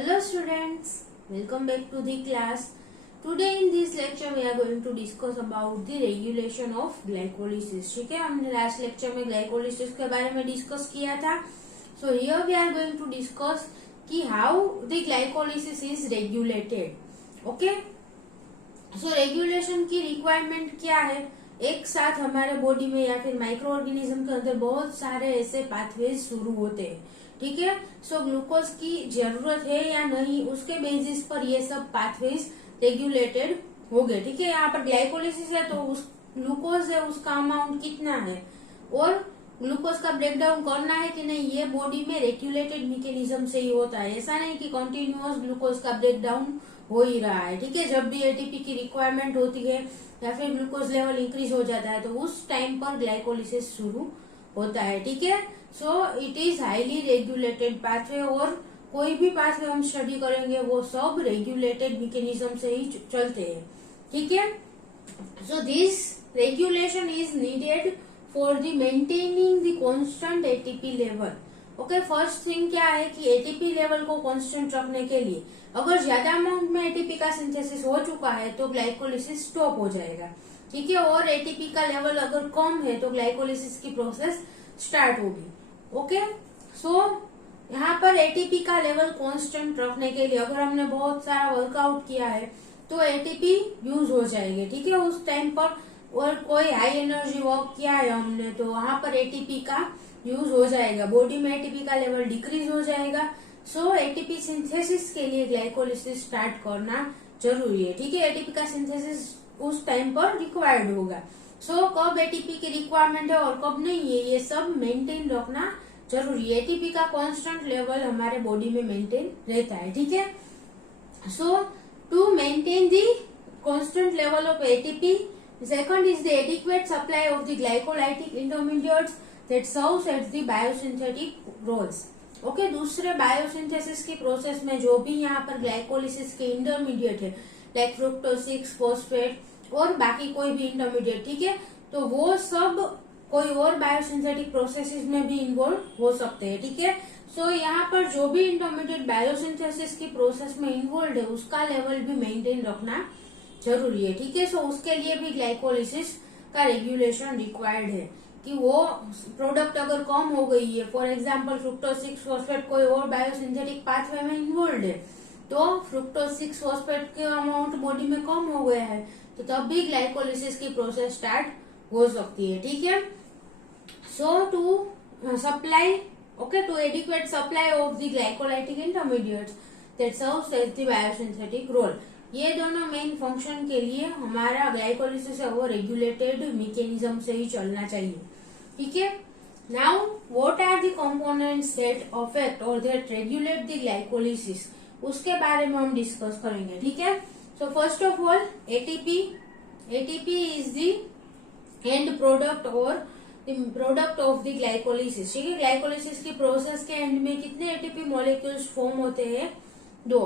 Hello students, welcome back to the class. Today in this lecture we are going to discuss about the regulation of glycolysis. ठीक है, हमने last lecture में glycolysis के बारे में discuss किया था. So here we are going to discuss कि how the glycolysis is regulated. Okay? So regulation की रिक्वायरमेंट क्या है? एक साथ हमारे बॉडी में या फिर माइक्रो ऑर्गेनिज्म के अंदर बहुत सारे ऐसे पाथवेज शुरू होते हैं. ठीक है, सो ग्लूकोज की जरूरत है या नहीं, उसके बेसिस पर ये सब पाथवेज रेगुलेटेड हो गए. ठीक है, यहाँ पर ग्लाइकोलिसिस है तो उस ग्लूकोज है उसका अमाउंट कितना है और ग्लूकोज का ब्रेकडाउन करना है कि नहीं, ये बॉडी में रेगुलेटेड मैकेनिज्म से ही होता है. ऐसा नहीं कि कंटिन्यूअस ग्लूकोज का ब्रेकडाउन हो ही रहा है. ठीक है, जब भी एटीपी की रिक्वायरमेंट होती है या फिर ग्लूकोज लेवल इंक्रीज हो जाता है तो उस टाइम पर ग्लाइकोलिसिस शुरू होता है. ठीक है, so it is highly regulated pathway और कोई भी पाथवे हम स्टडी करेंगे वो सब रेगुलेटेड मैकेनिज्म से ही चलते हैं. ठीक है, so this regulation is needed for the maintaining the constant ATP level. Okay, first thing क्या है कि एटीपी लेवल को कांस्टेंट रखने के लिए अगर ज्यादा अमाउंट में एटीपी का सिंथेसिस हो चुका है तो ग्लाइकोलिसिस स्टॉप हो जाएगा. ठीक है, और एटीपी का लेवल अगर कम है तो ग्लाइकोलिसिस की प्रोसेस स्टार्ट होगी. ओके, सो यहाँ पर एटीपी का लेवल कांस्टेंट रखने के लिए अगर हमने बहुत सारा वर्कआउट किया है तो एटीपी यूज हो जाएगी. ठीक है, उस टाइम पर और कोई हाई एनर्जी वर्क किया है हमने तो वहां पर एटीपी का यूज हो जाएगा, बॉडी में एटीपी का लेवल डिक्रीज हो जाएगा. सो एटीपी सिंथेसिस के लिए ग्लाइकोलिसिस स्टार्ट करना जरूरी है. ठीक है, एटीपी का सिंथेसिस उस टाइम पर रिक्वायर्ड होगा. सो कब एटीपी की रिक्वायरमेंट है और कब नहीं है ये सब मेंटेन रखना जरूरी है. एटीपी का कांस्टेंट लेवल हमारे बॉडी में मेंटेन रहता है. ठीक है, so to maintain the constant level of ATP, second is the adequate supply of the glycolytic intermediates that serves at the biosynthetic roles. Okay, दूसरे बायोसिंथेसिस की प्रोसेस में जो भी यहाँ पर ग्लाइकोलिसिस के इंटरमीडिएट है लाइक फ्रुक्टोज 6 फॉस्फेट और बाकी कोई भी इंटरमीडिएट, ठीक है, तो वो सब कोई और बायोसिंथेटिक प्रोसेसेस में भी इन्वॉल्व हो सकते हैं. ठीक है, सो यहाँ पर जो भी इंटरमीडिएट बायोसिंथेसिस की प्रोसेस में इन्वॉल्व है उसका लेवल भी मेंटेन रखना जरूरी है. ठीक है, सो उसके लिए भी ग्लाइकोलिसिस का रेगुलेशन रिक्वायर्ड है कि वो प्रोडक्ट अगर कम हो गई है, फॉर एग्जाम्पल फ्रुक्टोज 6 फॉस्फेट कोई और बायोसिंथेटिक पाथवे में इन्वॉल्व है तो फ्रुक्टोज 6 फॉस्फेट के अमाउंट बॉडी में कम हो गया है तो तब भी ग्लाइकोलिसिस की प्रोसेस स्टार्ट हो सकती है. ठीक है, so to supply to adequate supply of the glycolytic intermediates that serves as the biosynthetic role, ये दोनों मेन फंक्शन के लिए हमारा ग्लाइकोलिसिस है वो रेगुलेटेड मैकेनिज्म से ही चलना चाहिए. ठीक है, now what are the components that affect और दैट रेगुलेट द ग्लाइकोलिसिस, उसके बारे में हम डिस्कस करेंगे. ठीक है, so first of all ATP is the end product और the product of the glycolysis. ठीक है, ग्लाइकोलिसिस की प्रोसेस के एंड में कितने एटीपी मॉलिक्यूल्स फॉर्म होते हैं? 2.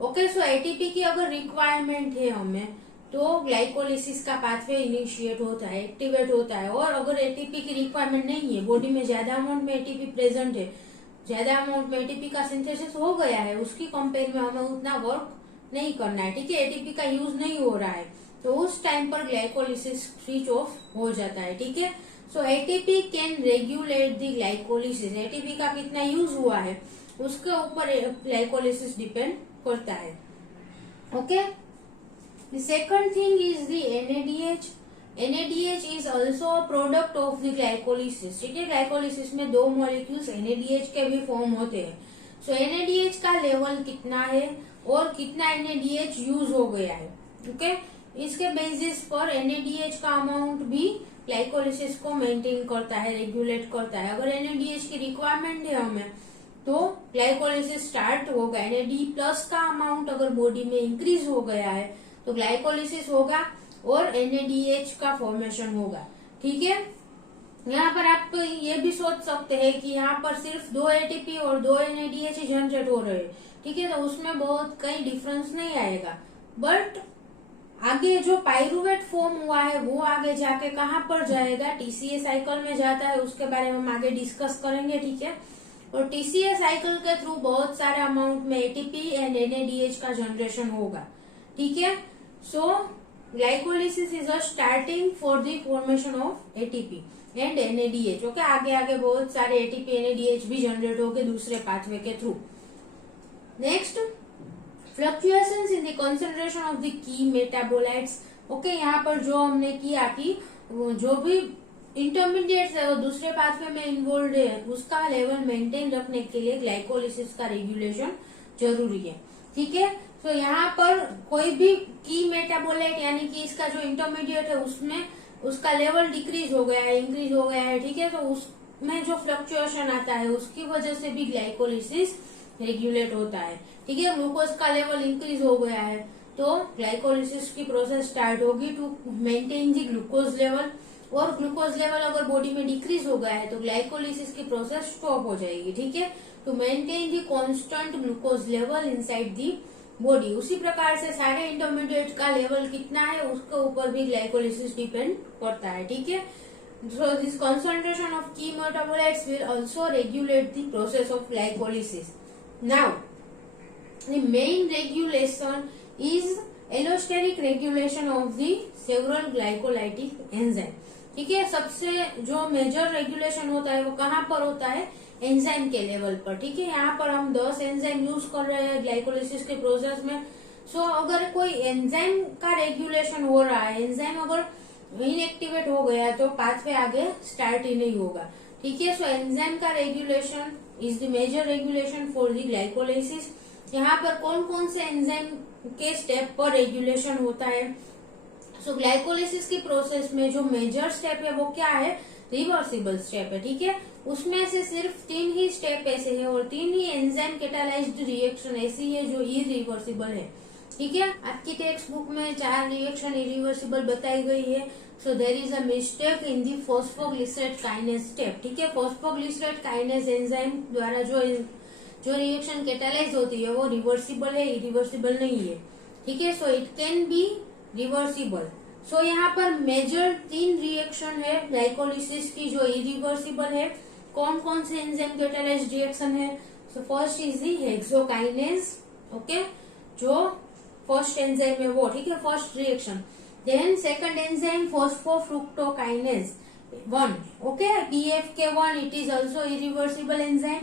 ओके, सो एटीपी की अगर रिक्वायरमेंट है हमें तो ग्लाइकोलिसिस का पाथवे इनिशिएट होता है, एक्टिवेट होता है. और अगर एटीपी की रिक्वायरमेंट नहीं है, बॉडी में ज्यादा अमाउंट में एटीपी प्रेजेंट है, ज्यादा अमाउंट में एटीपी का सिंथेसिस हो गया है, उसकी कंपेयर में हमें उतना वर्क नहीं करना है. ठीक है, एटीपी का यूज नहीं हो रहा है तो उस टाइम पर ग्लाइकोलिसिस स्विच ऑफ हो जाता है. ठीक है, so ATP can regulate the glycolysis, ATP का कितना यूज हुआ है उसके ऊपर ग्लाइकोलिसिस डिपेंड करता है. Okay, the second thing is the NADH. NADH is also a product of the glycolysis. ठीक है, ग्लाइकोलिसिस में 2 मॉलिक्यूल्स एनएडीएच के भी फॉर्म होते हैं. सो एनएडीएच का लेवल कितना है और कितना एनएडीएच यूज हो गया है, ओके, इसके बेसिस पर एनएडीएच का अमाउंट भी ग्लाइकोलिसिस को मेंटेन करता है, रेगुलेट करता है. अगर एनएडीएच की रिक्वायरमेंट है हमें तो ग्लाइकोलिसिस स्टार्ट होगा. एनएडी प्लस का अमाउंट अगर बॉडी में इंक्रीज हो गया है तो ग्लाइकोलिसिस होगा और एनएडीएच का फॉर्मेशन होगा. ठीक है, यहाँ पर आप ये भी सोच सकते हैं कि यहाँ पर सिर्फ 2 एटीपी और 2 एनएडीएच ही जनरेट हो रहे हैं. ठीक है, तो उसमें बहुत कई डिफरेंस नहीं आएगा, बट आगे जो पाइरुवेट फॉर्म हुआ है वो आगे जाके कहाँ पर जाएगा, टीसीए साइकिल में जाता है, उसके बारे में हम आगे डिस्कस करेंगे. ठीक है, और टीसीए साइकिल के थ्रू बहुत सारे अमाउंट में एटीपी एंड एनएडीएच का जनरेशन होगा, ठीक है। So glycolysis is a starting for the formation of ATP and NADH. Okay, आगे आगे बहुत सारे एटीपी एनएडीएच भी जनरेट होंगे दूसरे पाथवे के through. Next, fluctuations in the concentration of the key metabolites. Okay, यहाँ पर जो हमने किया कि जो भी इंटरमीडिएट्स है वो दूसरे पाथवे में इन्वॉल्व है, उसका लेवल मेंटेन रखने के लिए ग्लाइकोलिसिस का रेगुलेशन जरूरी है, ठीक है। तो यहाँ पर कोई भी की मेटाबोलाइट यानी कि इसका जो इंटरमीडिएट है उसमें उसका लेवल डिक्रीज हो गया है, इंक्रीज हो गया है, ठीक है, तो उसमें जो फ्लक्चुएशन आता है उसकी वजह से भी ग्लाइकोलिसिस रेगुलेट होता है, ठीक है। ग्लूकोज का लेवल इंक्रीज हो गया है तो ग्लाइकोलिसिस की प्रोसेस स्टार्ट होगी to maintain the glucose level, और ग्लूकोज लेवल अगर बॉडी में डिक्रीज हो गया है तो ग्लाइकोलिसिस की प्रोसेस स्टॉप हो जाएगी, ठीक है, to maintain the constant glucose level inside the body. उसी प्रकार से सारे इंटरमीडिएट का लेवल कितना है उसके ऊपर भी ग्लाइकोलिसिस डिपेंड करता है, ठीक है। सो दिस कंसंट्रेशन ऑफ की metabolites will also regulate the process of glycolysis. Now the main regulation is allosteric regulation of the several glycolytic enzyme, ठीक है। सबसे जो मेजर रेगुलेशन होता है वो कहाँ पर होता है, एंजाइम के लेवल पर, ठीक है। यहाँ पर हम 10 एंजाइम यूज कर रहे हैं ग्लाइकोलिसिस के प्रोसेस में। सो अगर कोई एंजाइम का रेगुलेशन हो रहा है, एंजाइम अगर इनएक्टिवेट हो गया तो पाथवे आगे स्टार्ट ही नहीं होगा, ठीक है। सो एंजाइम का regulation is the major regulation for the glycolysis. यहाँ पर कौन कौन से एंजाइम के स्टेप पर रेगुलेशन होता है। सो ग्लाइकोलिसिस की प्रोसेस में जो मेजर स्टेप है वो क्या है, रिवर्सिबल स्टेप है, ठीक है। उसमें से सिर्फ 3 ही स्टेप ऐसे हैं और 3 ही एंजाइम कैटालाइज्ड रिएक्शन ऐसी है जो इरिवर्सिबल है, ठीक है। आपकी टेक्स्ट बुक में 4 रिएक्शन इरिवर्सिबल बताई गई है। So there is a mistake in the phosphoglycerate kinase step, ठीक है। फॉस्फोग्लिसरेट काइनेज एंजाइम द्वारा जो रिएक्शन कैटालाइज होती है वो रिवर्सिबल है, इरिवर्सिबल नहीं है, ठीक है। So it can be reversible. So यहाँ पर मेजर 3 रिएक्शन है ग्लाइकोलिसिस की जो इरिवर्सिबल है। कौन कौन से एंजाइम कैटालाइज्ड रिएक्शन है। So first is the hexokinase, okay, जो फर्स्ट एंजाइम है वो, ठीक है, first reaction. Then second enzyme phosphofructokinase 1, okay, PFK1, it is also irreversible enzyme.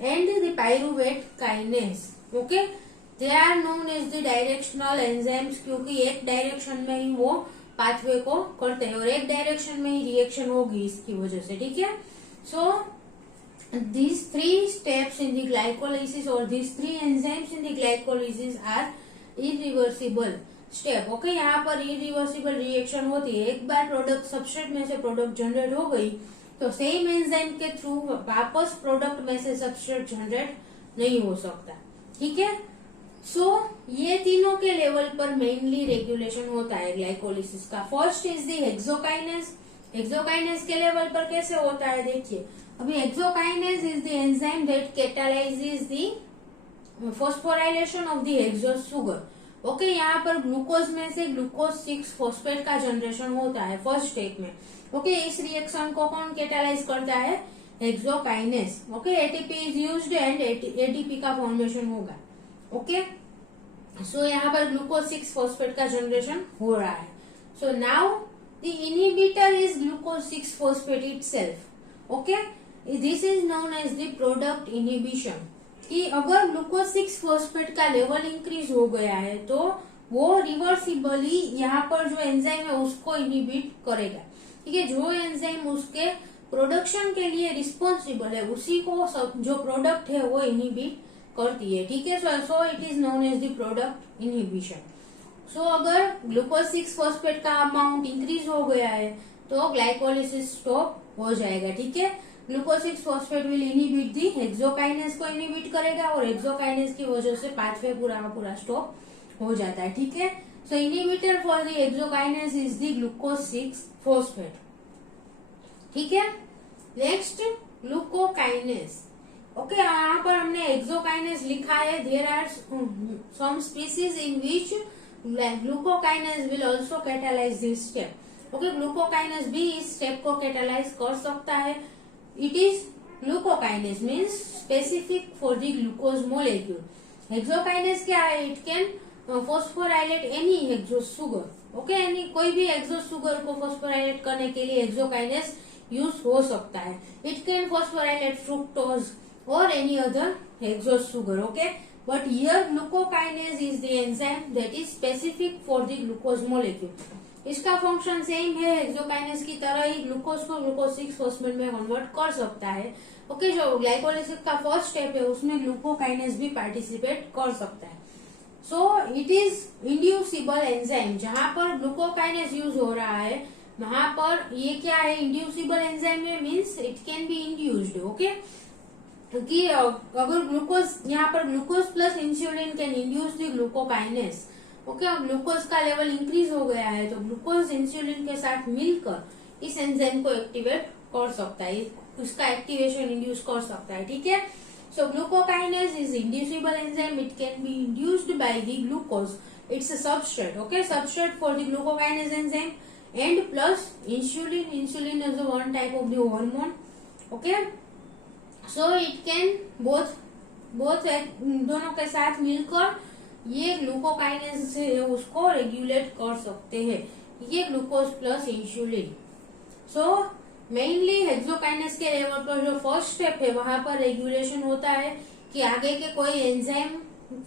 And the pyruvate kinase, okay, they are known as the directional enzymes, क्योंकि एक direction में ही वो pathway को करते हैं और एक डायरेक्शन में ही रिएक्शन होगी इसकी वजह से, ठीक है। सो these 3 steps in the glycolysis or these 3 enzymes in the glycolysis are irreversible step, okay. यहाँ पर irreversible रिएक्शन होती है। एक बार प्रोडक्ट सबस्ट्रेट में से प्रोडक्ट जनरेट हो गई तो सेम एंजाइम के थ्रू वापस प्रोडक्ट में से सबस्ट्रेट जनरेट नहीं हो सकता, ठीक है। सो ये तीनों के लेवल पर मेनली रेगुलेशन होता है ग्लाइकोलिसिस का। First is the hexokinase. Hexokinase के लेवल पर कैसे होता है देखिए। अभी hexokinase is the enzyme that catalyses the phosphorylation of the hexose sugar, okay. यहाँ पर ग्लूकोज में से ग्लूकोज 6 फॉस्फेट का जनरेशन होता है फर्स्ट स्टेप में, ओके। इस रिएक्शन को कौन कैटालाइज करता है, hexokinase, okay. ATP is used and ATP का फॉर्मेशन होगा, ओके। सो यहाँ पर ग्लूकोज 6 फॉस्फेट का जनरेशन हो रहा है। So now the inhibitor is glucose 6 phosphate itself, okay. This is known as the product inhibition, कि अगर ग्लूकोज 6 फॉस्फेट का लेवल इंक्रीज हो गया है तो वो रिवर्सिबली यहाँ पर जो एंजाइम है उसको इनहिबिट करेगा, ठीक है। जो एंजाइम उसके प्रोडक्शन के लिए रिस्पॉन्सिबल है उसी को जो प्रोडक्ट है वो इनहिबिट करती है, ठीक है। So it is known as the product inhibition. So अगर ग्लूकोज 6 फॉस्फेट का अमाउंट इंक्रीज हो गया है तो ग्लाइकोलिसिस स्टॉप हो जाएगा, ठीक है। Glucose 6 phosphate will inhibit the hexokinase को इनहिबिट करेगा और हेक्सोकाइनेज की वजह से पाथवे पूरा का पूरा स्टॉप हो जाता है, ठीक है। So inhibitor for the hexokinase is the glucose 6 phosphate, ठीक है। Next glucokinase, okay. यहाँ पर हमने हेक्सोकाइनेज लिखा है। There are some species in which glucokinase will also catalyse this step, okay. Glucokinase भी इस स्टेप को कैटालाइज कर सकता है। It is glucokinase means specific for the glucose molecule. Hexokinase क्या है? It can phosphorylate any hexose sugar. Okay, यानी कोई भी एक्सोस सुगर को फॉस्फोराइलेट करने के लिए हेक्सोकाइनेज यूज हो सकता है. इट कैन फॉस्फोराइलेट फ्रुक्टोज और any other hexose sugar. Okay, but here glucokinase is the enzyme that is specific for the glucose molecule. इसका फंक्शन सेम है हेक्सोकाइनेज की तरह ही, ग्लूकोज को ग्लूकोज 6 फॉस्फेट में कन्वर्ट कर सकता है. ओके, जो ग्लाइकोलिसिस का फर्स्ट स्टेप है उसमें ग्लूकोकाइनेज भी पार्टिसिपेट कर सकता है. So it is inducible enzyme. जहां पर ग्लूकोकाइनेज यूज हो रहा है वहां पर ये क्या है? इंड्यूसिबल एंजाइम है, means it can be induced. Okay, क्योंकि अगर ग्लूकोज यहाँ पर glucose plus insulin can induce the glucokinase. Okay, अब ग्लूकोज का लेवल इंक्रीज हो गया है तो ग्लूकोज इंसुलिन के साथ मिलकर इस एंजाइम को एक्टिवेट कर सकता है, उसका एक्टिवेशन इंड्यूस कर सकता है. ठीक है, so glucokinase is inducible enzyme. It can be induced by the glucose. It's a substrate. Okay, substrate for the glucokinase enzyme and plus insulin. Insulin is the one type of the hormone. Okay, so it can both दोनों के साथ मिलकर ये glucokinase से उसको regulate कर सकते हैं. ये glucose plus insulin. So mainly hexokinase के लेवल पर जो फर्स्ट स्टेप है वहां पर रेगुलेशन होता है कि आगे के कोई एंजाइम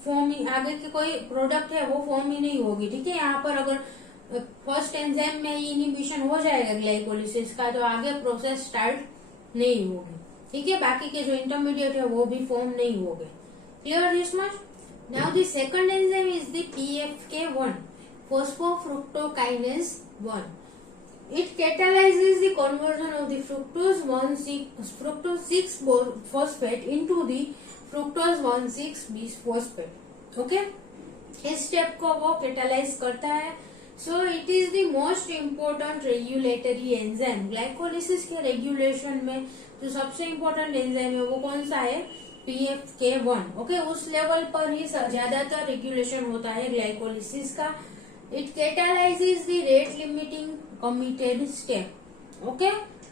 फॉर्म, आगे के कोई प्रोडक्ट है वो फॉर्म ही नहीं होगी. ठीक है, यहाँ पर अगर फर्स्ट एंजाइम में इनिबिशन हो जाएगा ग्लाइकोलिसिस का तो आगे प्रोसेस स्टार्ट नहीं होगी. ठीक है, बाकी के जो इंटरमीडिएट है वो भी फॉर्म नहीं होंगे. Clear this much? Now the second enzyme is the PFK1, phosphofructokinase 1. It catalyzes the conversion of the fructose 6 phosphate into the fructose 1,6 bisphosphate. Okay, इस स्टेप को वो कैटालाइज करता है. So it is the most important regulatory enzyme. Glycolysis के regulation में जो सबसे important enzyme है वो कौन सा है? PFK1. ओके, उस लेवल पर ही ज्यादातर रेगुलेशन होता है ग्लाइकोलिसिस का. It catalyses the rate limiting committed step. Okay,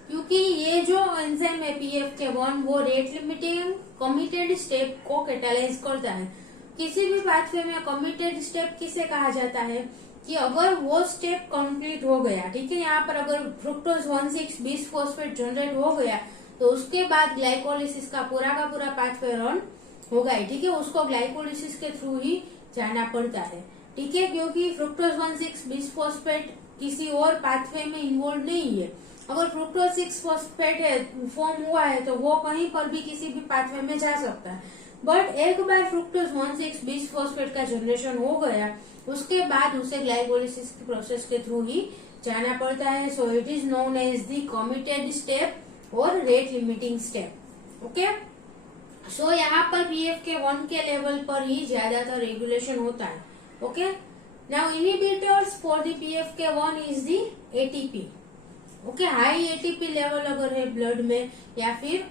क्योंकि ये जो एंजाइम है PFK1 वो रेट लिमिटिंग कमिटेड स्टेप को कैटालाइज करता है. किसी भी पाथवे में कमिटेड स्टेप किसे कहा जाता है? कि अगर वो स्टेप कंप्लीट हो गया, ठीक है, यहाँ पर अगर फ्रुक्टोज 1,6 बिस्फोस्फेट जनरेट हो गया तो उसके बाद ग्लाइकोलिसिस का पूरा पाथवे रन होगा. ठीक है, उसको ग्लाइकोलिसिस के थ्रू ही जाना पड़ता है. ठीक है, क्योंकि फ्रुक्टोज 1,6 बिस्फोस्फेट किसी और पाथवे में इन्वॉल्व नहीं है. अगर फ्रुक्टोज 6 फॉस्फेट है फॉर्म हुआ है तो वो कहीं पर भी किसी भी पाथवे में जा सकता है. बट एक बार फ्रुक्टोज 1,6 बिस्फोस्फेट का जनरेशन हो गया उसके बाद उसे ग्लाइकोलिसिस की प्रोसेस के थ्रू ही जाना पड़ता है. So it is known as the committed step और rate limiting step. Okay, so यहाँ पर PFK1 के लेवल पर ही ज्यादातर रेगुलेशन होता है. Okay, now inhibitors for the PFK1 is the ATP. Okay, high ATP level अगर है ब्लड में या फिर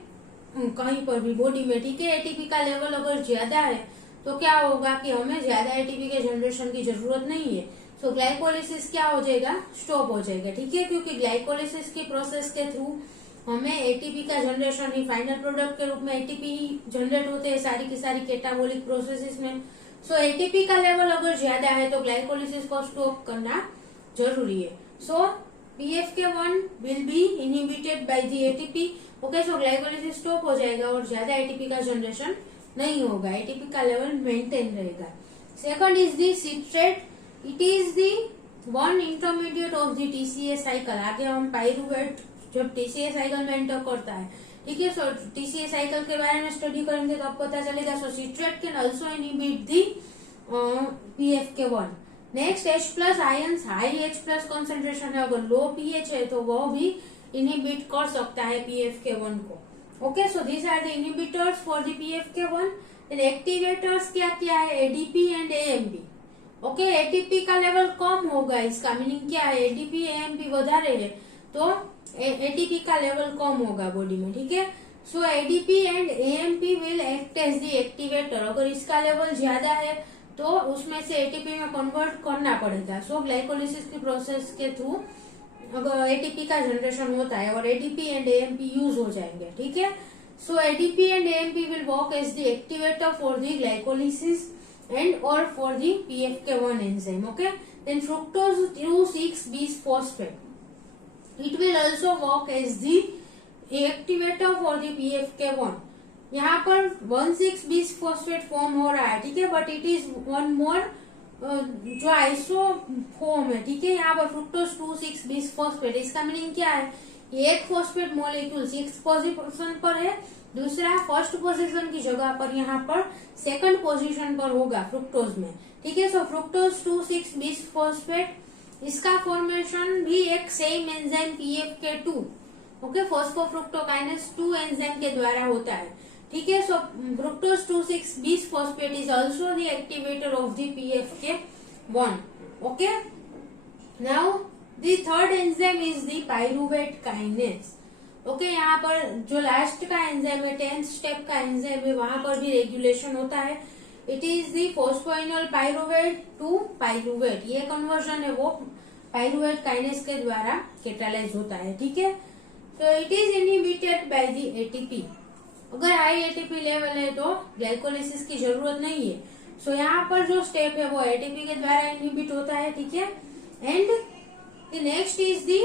कहीं पर भी बॉडी में, ठीक है, ATP का लेवल अगर ज्यादा है तो क्या होगा कि हमें ज्यादा ATP के जनरेशन की जरूरत नहीं है. सो ग्लाइकोलिसिस क्या हो जाएगा? स्टॉप हो जाएगा. ठीक है, क्योंकि ग्लाइकोलिसिस की प्रोसेस के थ्रू हमें ATP का जनरेशन ही फाइनल प्रोडक्ट के रूप में ATP ही जनरेट होते हैं सारी की सारी कैटाबोलिक प्रोसेसेस में. सो ATP का लेवल अगर ज्यादा है तो ग्लाइकोलिसिस को स्टॉप करना जरूरी है. सो PFK1 will be inhibited by the ATP. Okay, so glycolysis stop हो जाएगा और ज्यादा ATP का जनरेशन नहीं होगा. ATP का लेवल मेंटेन रहेगा. Second is the citrate. It is the one intermediate of the TCA cycle. आगे हम पाइरुवेट जब TCA साइकिल में एंटर करता है, ठीक है, सो TCA साइकिल के बारे में स्टडी करेंगे तो आपको पता चलेगा. So citrate can also inhibit the PFK1. Next H plus ions, high H plus concentration है, अगर लो pH है तो वो भी इनहिबिट कर सकता है PFK1 को. Okay, so this are the inhibitors for the PFK1. And activators क्या क्या है? ADP and AMP. Okay, ATP का लेवल कम होगा, इसका मीनिंग क्या है? ADP AMP વધારે है तो ATP का लेवल कम होगा बॉडी में. ठीक है, so ADP and AMP will act as the activator. अगर इसका लेवल ज्यादा है तो उसमें से ATP में कन्वर्ट करना पड़ेगा. सो ग्लाइकोलिसिस की प्रोसेस के थ्रू अगर ATP का जनरेशन होता है और ADP एंड AMP यूज हो जाएंगे. ठीक है, So ADP and AMP will work as the activator for the glycolysis and or for the PFK1 enzyme. Okay. Then fructose 2,6-bisphosphate. It will also work as the activator for the PFK1. यहाँ पर 1,6-bisphosphate form हो रहा है, ठीक है, but it is one more जो iso form है, ठीक है। यहाँ पर फ्रुक्टोज 2,6-bisphosphate, इसका मीनिंग क्या है? एक फॉस्फेट मॉलिक्यूल 6th पोजीशन पर है, दूसरा फर्स्ट पोजीशन की जगह पर यहाँ पर सेकंड पोजीशन पर होगा फ्रुक्टोज में, ठीक है। सो फ्रुक्टोज 2,6-bisphosphate, इसका फॉर्मेशन भी एक same enzyme PFK2, okay, phosphofructokinase 2 enzyme के द्वारा होता है, ठीक है। So fructose 2,6-bisphosphate is also the activator of the PFK1, okay. Now The third enzyme is the pyruvate kinase. Okay, यहाँ पर जो लास्ट का एंजाइम है, 10th स्टेप का एंजाइम है, वहां पर भी रेगुलेशन होता है। It is the phosphoenol pyruvate to pyruvate, ये कन्वर्जन है वो पाइरुवेट काइनेस के द्वारा कैटालाइज होता है, ठीक है। तो it is inhibited by the ATP. अगर हाई एटीपी लेवल है तो ग्लाइकोलिसिस की जरूरत नहीं है। सो यहाँ पर जो स्टेप है वो एटीपी के द्वारा इनहिबिट होता है, ठीक है। And the next is the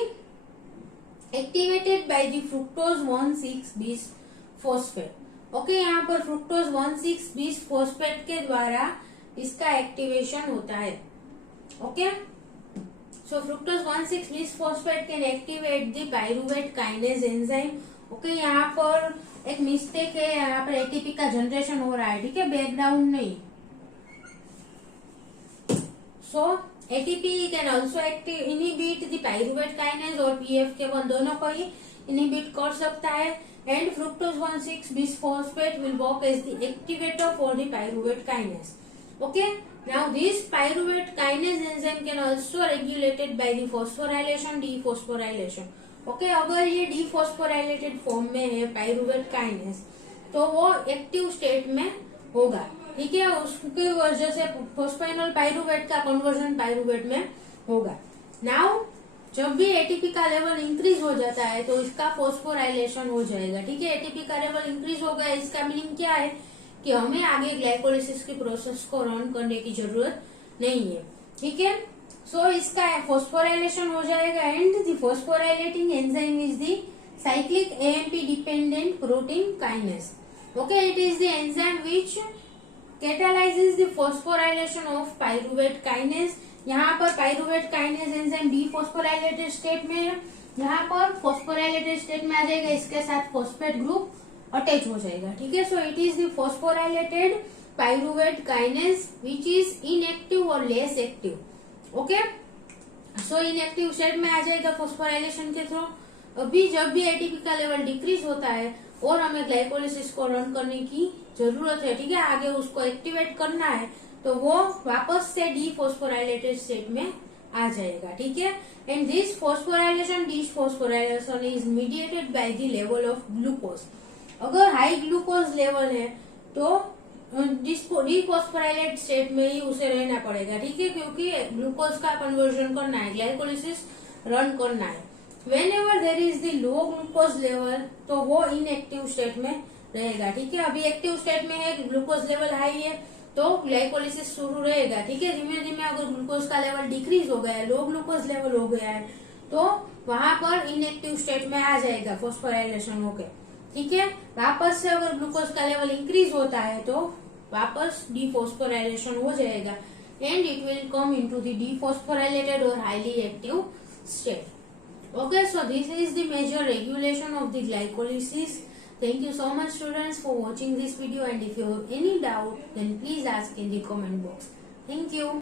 activated by the fructose 1,6-bisphosphate. Okay, यहाँ पर fructose 1,6-bisphosphate के द्वारा इसका एक्टिवेशन होता है, okay. So fructose 1,6-bisphosphate can activate the pyruvate kinase enzyme. Okay, यहाँ पर एक मिस्टेक है, यहाँ पर एटीपी का जनरेशन हो रहा है, ठीक है, बैकग्राउंड नहीं। सो ATP can also inhibit the pyruvate kinase और PFK1 दोनों को ही inhibit कर सकता है। And fructose 1,6-bisphosphate will work as the activator for the pyruvate kinase. Okay. Now this pyruvate kinase enzyme can also regulated by the phosphorylation, dephosphorylation. Okay, अगर ये dephosphorylation form में है pyruvate kinase तो वो active state में होगा, ठीक है। उसकी वजह से फॉस्फोइनोल पाइरुवेट का कन्वर्जन पाइरुवेट में होगा। नाउ जब भी एटीपी का लेवल इंक्रीज हो जाता है तो इसका फॉस्फोराइलेशन हो जाएगा, ठीक है। एटीपी का लेवल इंक्रीज हो गया, इसका मीनिंग क्या है कि हमें आगे ग्लाइकोलिसिस की प्रोसेस को रन करने की जरूरत नहीं है, ठीक है। सो इसका फॉस्फोराइलेशन हो जाएगा and the phosphorylating enzyme is the cyclic AMP dependent protein kinase. Okay, it is the enzyme which catalyzes the phosphorylation of pyruvate kinase। यहाँ पर pyruvate kinase enzyme dephosphorylated state में है, यहाँ पर फॉस्फोराइलेटेड स्टेट में आ जाएगा, इसके साथ फॉस्फेट ग्रुप अटैच हो जाएगा, ठीक है। So it is the phosphorylated pyruvate kinase which is inactive और लेस एक्टिव, ओके। सो इनएक्टिव स्टेट में आ जाएगा फॉस्फोराइलेशन के थ्रू। अभी जब भी एटीपी का लेवल डिक्रीज होता है और हमें ग्लाइकोलिसिस को रन करने की जरूरत है, ठीक है, आगे उसको एक्टिवेट करना है, तो वो वापस से डीफॉस्फोराइलेटेड स्टेट में आ जाएगा, ठीक है। And this phosphorylation dephosphorylation is mediated by the level of glucose. अगर हाई ग्लूकोज लेवल है तो डीफॉस्फोराइलेट स्टेट में ही उसे रहना पड़ेगा, ठीक है, क्योंकि ग्लूकोज का कन्वर्जन करना है, ग्लाइकोलिसिस रन करना है। Whenever there is the low glucose level तो वो इनएक्टिव स्टेट में रहेगा, ठीक है। अभी एक्टिव स्टेट में है, ग्लूकोज लेवल हाई है तो ग्लाइकोलिसिस शुरू रहेगा, ठीक है। धीमे धीमे अगर ग्लूकोज का लेवल डिक्रीज हो गया है, लो ग्लूकोज लेवल हो गया है, तो वहां पर इनएक्टिव स्टेट में आ जाएगा फॉस्फोराइलेशन होके, ठीक है। वापस से अगर ग्लूकोज का लेवल इंक्रीज होता है तो वापस डीफॉस्फोराइलेशन हो जाएगा and it will come into the dephosphorylated और highly active state. Okay, so this is the major regulation of the glycolysis. Thank you so much students for watching this video, and if you have any doubt then please ask in the comment box. Thank you.